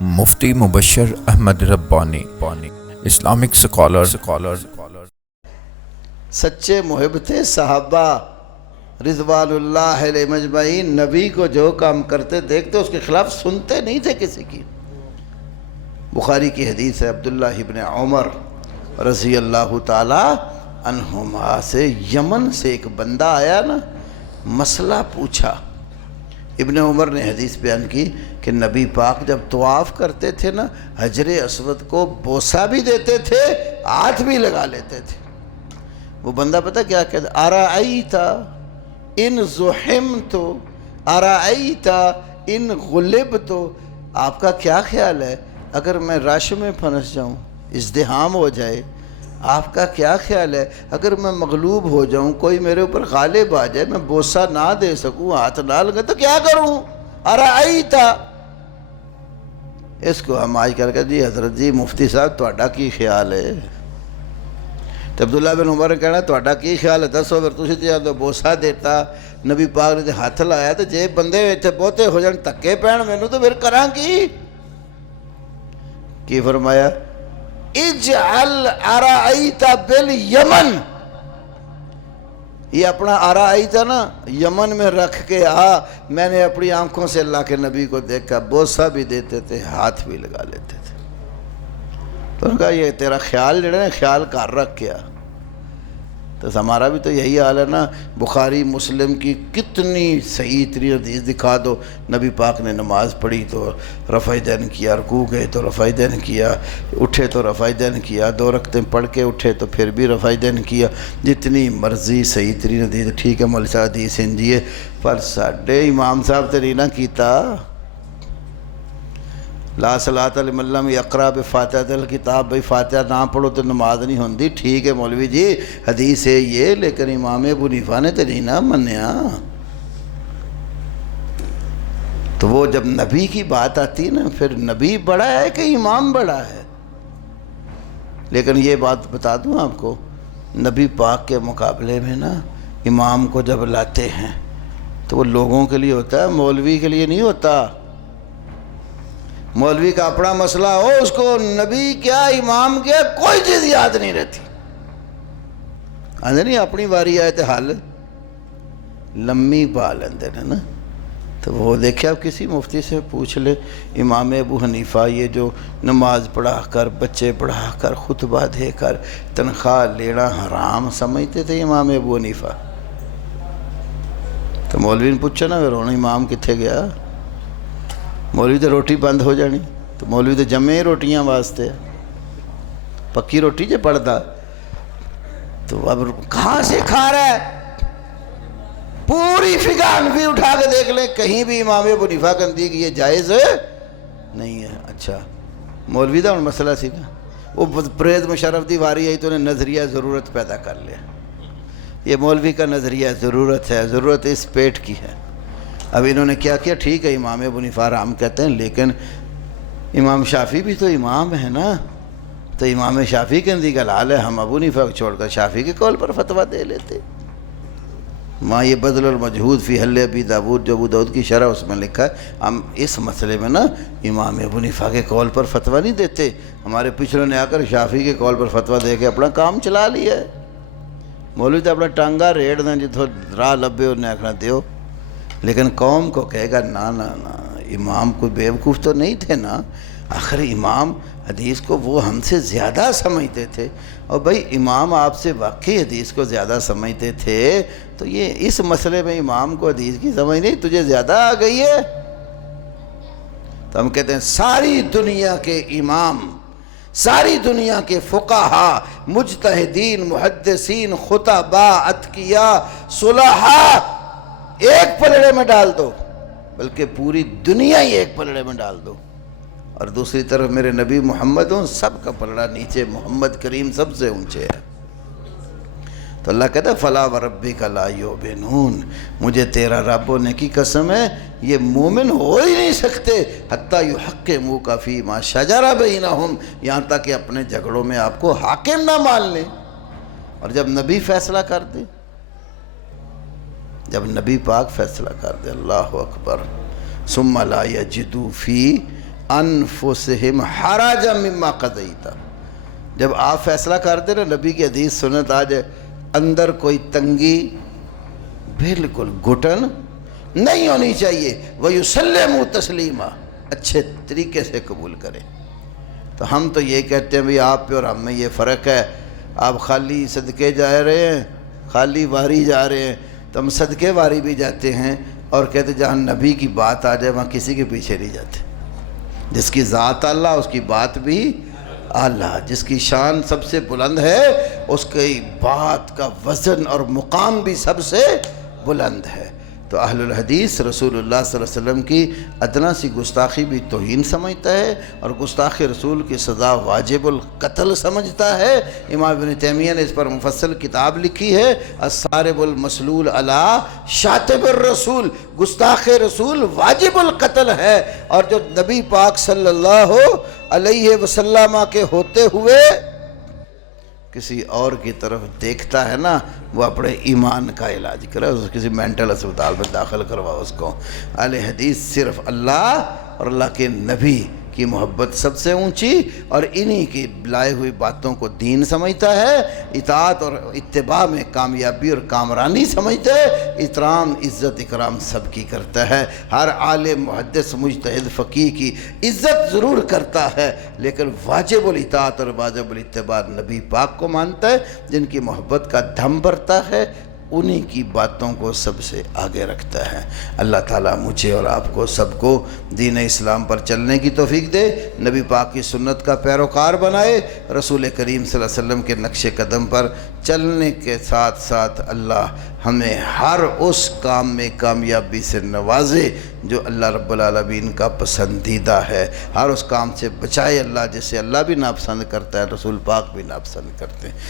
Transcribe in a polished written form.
مفتی مبشر احمد ربانی Islamic scholar سچے محب تھے صحابہ رضوان اللہ علیہ مجمعین. نبی کو جو کام کرتے دیکھتے اس کے خلاف سنتے نہیں تھے کسی کی. بخاری کی حدیث ہے عبداللہ ابن عمر رضی اللہ تعالی عنہما سے یمن سے ایک بندہ آیا نا, مسئلہ پوچھا. ابن عمر نے حدیث بیان کی کہ نبی پاک جب طواف کرتے تھے نا, حجر اسود کو بوسہ بھی دیتے تھے, ہاتھ بھی لگا لیتے تھے. وہ بندہ پتہ کیا کہتا, ارائیت ان زحمت ارائیت ان غلبت, آپ کا کیا خیال ہے اگر میں رش میں پھنس جاؤں, ازدحام ہو جائے, آپ کا کیا خیال ہے اگر میں مغلوب ہو جاؤں, کوئی میرے اوپر غالب آ جائے, میں بوسہ نہ دے سکوں, ہاتھ نہ لگا, تو کیا کروں؟ ارائیت. اس کو ہم آج کر کے جی حضرت جی مفتی صاحب تہاڈا کی خیال ہے؟ تو عبداللہ بن عمر نے کہنا تہاڈا کی خیال ہے دسو, پھر تسی تے تو بوسہ دیتا, نبی پاک نے ہاتھ لایا, تو جے بندے اتنے بہتے ہو جان تھکے پین مینوں تو پھر کراں کی فرمایا, اجعل ارائیت بالیمن, یہ اپنا ارائیت نا یمن میں رکھ کے آ. میں نے اپنی آنکھوں سے اللہ کے نبی کو دیکھا, بوسہ بھی دیتے تھے, ہاتھ بھی لگا لیتے تھے. تو انہوں نے کہا یہ تیرا خیال جڑا نا خیال کر رکھ کیا. تو ہمارا بھی تو یہی حال ہے نا. بخاری مسلم کی کتنی صحیح ترین حدیث دکھا دو, نبی پاک نے نماز پڑھی تو رفع دین کیا, رکوع گئے تو رفع دین کیا, اٹھے تو رفع دین کیا, 2 رکعتیں پڑھ کے اٹھے تو پھر بھی رفع دین کیا. جتنی مرضی صحیح ترین حدیث, ٹھیک ہے مول صاحب حدیث انجی ہے, پر ساڈے امام صاحب تے نہیں نہ کیتا. لا صلاۃ لمن لم یقرأ بفاتحۃ الکتاب, بھئی فاتحہ نہ پڑھو تو نماز نہیں ہوندی. ٹھیک ہے مولوی جی حدیث ہے یہ, لیکن امام ابو حنیفہ نے تو نہیں نہ منیا. تو وہ جب نبی کی بات آتی ہے نا, پھر نبی بڑا ہے کہ امام بڑا ہے. لیکن یہ بات بتا دوں آپ کو, نبی پاک کے مقابلے میں نا امام کو جب لاتے ہیں تو وہ لوگوں کے لیے ہوتا ہے, مولوی کے لیے نہیں ہوتا. مولوی کا اپنا مسئلہ ہو, اس کو نبی کیا امام کیا کوئی چیز یاد نہیں رہتی. آندے نہیں اپنی واری آئے تو حل لمبی پا لیندے نا. تو وہ دیکھے آپ کسی مفتی سے پوچھ لے, امام ابو حنیفہ یہ جو نماز پڑھا کر, بچے پڑھا کر, خطبہ دے کر تنخواہ لینا حرام سمجھتے تھے امام ابو حنیفہ. تو مولوی نے پوچھا نا پھر ہوں امام کتنے گیا, مولوی تو روٹی بند ہو جانی. تو مولوی تو جمے ہی روٹیاں واسطے, پکی روٹی جے پڑھتا. تو اب کہاں سے کھا رہا ہے؟ پوری فقہ حنفی اٹھا کے دیکھ لیں, کہیں بھی امام ابو حنیفہ کا نزدیک یہ جائز نہیں ہے. اچھا مولوی دا ہن مسئلہ سی نا, وہ پرویز مشرف دی واری آئی تو انہیں نظریہ ضرورت پیدا کر لیا. یہ مولوی کا نظریہ ضرورت ہے, ضرورت اس پیٹ کی ہے. اب انہوں نے کیا کیا, ٹھیک ہے امام ابو حنیفہ حرام کہتے ہیں, لیکن امام شافعی بھی تو امام ہے نا. تو امام شافعی کے نزدیک حلال ہے, ہم ابو حنیفہ کو چھوڑ کر شافعی کے قول پر فتویٰ دے لیتے. ماں یہ بذل المجہود فی حل ابی داود, جو ابو داود کی شرح اس میں لکھا ہے, ہم اس مسئلے میں نا امام ابو حنیفہ کے قول پر فتویٰ نہیں دیتے. ہمارے پچھلوں نے آ کر شافعی کے قول پر فتویٰ دے کے اپنا کام چلا لیا ہے. مولوی تو اپنا ٹانگا ریڑ دیں جتوں راہ لبے انہیں آکھنا دیو, لیکن قوم کو کہے گا نا نا نا, امام کوئی بیوقوف تو نہیں تھے نا. آخر امام حدیث کو وہ ہم سے زیادہ سمجھتے تھے, اور بھئی امام آپ سے واقعی حدیث کو زیادہ سمجھتے تھے, تو یہ اس مسئلے میں امام کو حدیث کی سمجھ نہیں, تجھے زیادہ آ گئی ہے. تو ہم کہتے ہیں ساری دنیا کے امام, ساری دنیا کے فقہا, مجتہدین, محدثین, خطباء, اتقیاء, صلحاء ایک پلڑے میں ڈال دو, بلکہ پوری دنیا ہی ایک پلڑے میں ڈال دو. اور دوسری طرف میرے نبی محمد ہوں, سب کا پلڑا نیچے محمد کریم سب سے اونچے ہے. تو اللہ کہتا ہے فلا وربک لا یؤمنون, مجھے تیرا رب نے کی قسم ہے یہ مومن ہو ہی نہیں سکتے حتی یحکموک فیما شجر بینہم, یہاں تک کہ اپنے جھگڑوں میں آپ کو حاکم نہ مان لیں. اور جب نبی فیصلہ کر دے, جب نبی پاک فیصلہ کر دے, اللہ اکبر, ثم لا یجدوا فی انفسہم حرجا مما قضیت، جب آپ فیصلہ کرتے نا نبی کی حدیث سنت آ جائے اندر کوئی تنگی بالکل گھٹن نہیں ہونی چاہیے، وَيُسَلِّمُوا تَسْلِيمًا، اچھے طریقے سے قبول کریں۔ تو ہم تو یہ کہتے ہیں بھئی آپ پہ اور ہم میں یہ فرق ہے، آپ خالی صدقے جا رہے ہیں، خالی واری جا رہے ہیں، تو ہم صدقے واری بھی جاتے ہیں اور کہتے ہیں جہاں نبی کی بات آ جائے وہاں کسی کے پیچھے نہیں جاتے۔ جس کی ذات اللہ اس کی بات بھی اللہ، جس کی شان سب سے بلند ہے اس کی بات کا وزن اور مقام بھی سب سے بلند ہے۔ تو اہل الحدیث رسول اللہ صلی اللہ علیہ وسلم کی ادنا سی گستاخی بھی توہین سمجھتا ہے اور گستاخ رسول کی سزا واجب القتل سمجھتا ہے۔ امام ابن تیمیہ نے اس پر مفصل کتاب لکھی ہے، الصارم المسلول علی شاتم الرسول، گستاخ رسول واجب القتل ہے، اور جو نبی پاک صلی اللہ علیہ وسلم کے ہوتے ہوئے کسی اور کی طرف دیکھتا ہے نا، وہ اپنے ایمان کا علاج کرے، کسی مینٹل اسپتال میں داخل کرواؤ اس کو۔ اہل حدیث صرف اللہ اور اللہ کے نبی کی محبت سب سے اونچی اور انہی کی لائے ہوئی باتوں کو دین سمجھتا ہے، اطاعت اور اتباع میں کامیابی اور کامرانی سمجھتا ہے، احترام عزت اکرام سب کی کرتا ہے۔ ہر عالم محدث مجتہد فقیہ کی عزت ضرور کرتا ہے، لیکن واجب الاطاعت اور واجب الاتباع نبی پاک کو مانتا ہے۔ جن کی محبت کا دھم بھرتا ہے انہی کی باتوں کو سب سے آگے رکھتا ہے۔ اللہ تعالیٰ مجھے اور آپ کو سب کو دین اسلام پر چلنے کی توفیق دے، نبی پاک کی سنت کا پیروکار بنائے، رسول کریم صلی اللہ علیہ وسلم کے نقش قدم پر چلنے کے ساتھ ساتھ اللہ ہمیں ہر اس کام میں کامیابی سے نوازے جو اللہ رب العالمین کا پسندیدہ ہے، ہر اس کام سے بچائے اللہ جسے اللہ بھی ناپسند کرتا ہے، رسول پاک بھی ناپسند کرتے ہیں۔